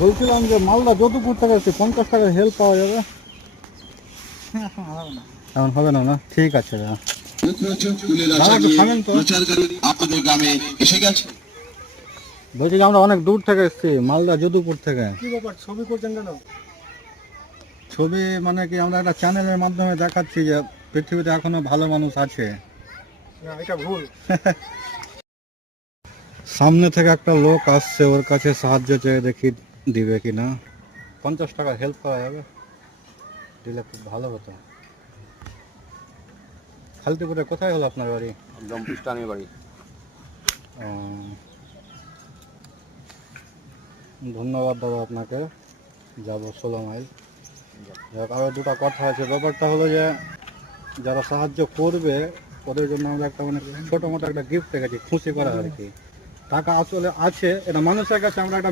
বলছিলাম যে মালদা যদুপুর থেকে এসেছি, 50 টাকার হেল্প পাওয়া যাবে? এখন হবে না? না ঠিক আছে দাদা। দাদা একটু থামেন তো। আপনাদের গ্রামে এসে গেছে। বলছি যে আমরা অনেক দূর থেকে এসেছি, মালদা যদুপুর থেকে। কি ব্যাপার, ছবি করছেন কেন? ছবি মানে কি, আমরা একটা চ্যানেলের মাধ্যমে দেখাচ্ছি যে পৃথিবীতে এখনো ভালো মানুষ আছে। না, এটা ভুল। সামনে থেকে একটা লোক আসছে, ওর কাছে সাহায্য চেয়ে দেখি দিবে কিনা। 50 টাকা হেল্প করা যাবে? দিলে খুব ভালো হতো। খালতিপুরে কোথায় হলো আপনার বাড়ি? একদম পৃষ্ঠানি বাড়ি। ও, ধন্যবাদ দাদা আপনাকে। যাবো 16 মাইল। আরও দুটো কথা আছে। ব্যাপারটা হলো যে যারা সাহায্য করবে ওদের জন্য আমরা একটা মানে ছোটো মোটো একটা গিফট রেখেছি, খুশি করা আর কি। টাকা আসলে আছে, এটা মানুষের কাছে আমরা একটা